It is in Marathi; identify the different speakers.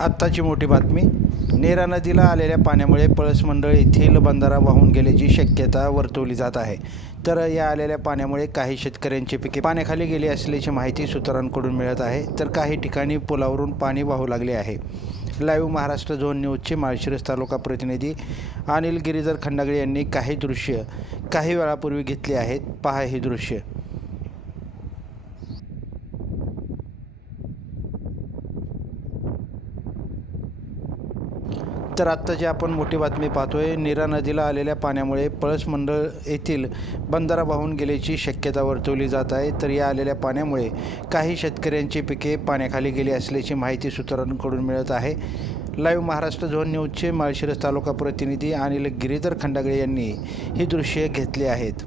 Speaker 1: आत्ताची मोठी बातमी. नेरा नदीला आलेल्या पाण्यामुळे पळसमंडळ येथील बंधारा वाहून गेल्याची शक्यता वर्तवली जात आहे. तर या आलेल्या पाण्यामुळे काही शेतकऱ्यांची पिके पाण्याखाली गेली असल्याची माहिती सूत्रांकडून मिळत आहे. तर काही ठिकाणी पुलावरून पाणी वाहू लागले आहे. लाईव्ह महाराष्ट्र झोन न्यूजचे माळशिरस तालुका प्रतिनिधी अनिल गिरीधर खंडागळे यांनी काही दृश्य काही वेळापूर्वी घेतली आहेत. पहा ही दृश्य. तर आत्ता जी आपण मोठी बातमी पाहतोय नीरा नदीला आलेल्या पाण्यामुळे पळस मंडळ येथील बंधारा वाहून गेल्याची शक्यता वर्तवली जात आहे. तर या आलेल्या पाण्यामुळे काही शेतकऱ्यांची पिके पाण्याखाली गेली असल्याची माहिती सूत्रांकडून मिळत आहे. लाईव्ह महाराष्ट्र झोन न्यूजचे माळशिरस तालुका प्रतिनिधी अनिल गिरीधर खंडागळे यांनी ही दृश्ये घेतली आहेत.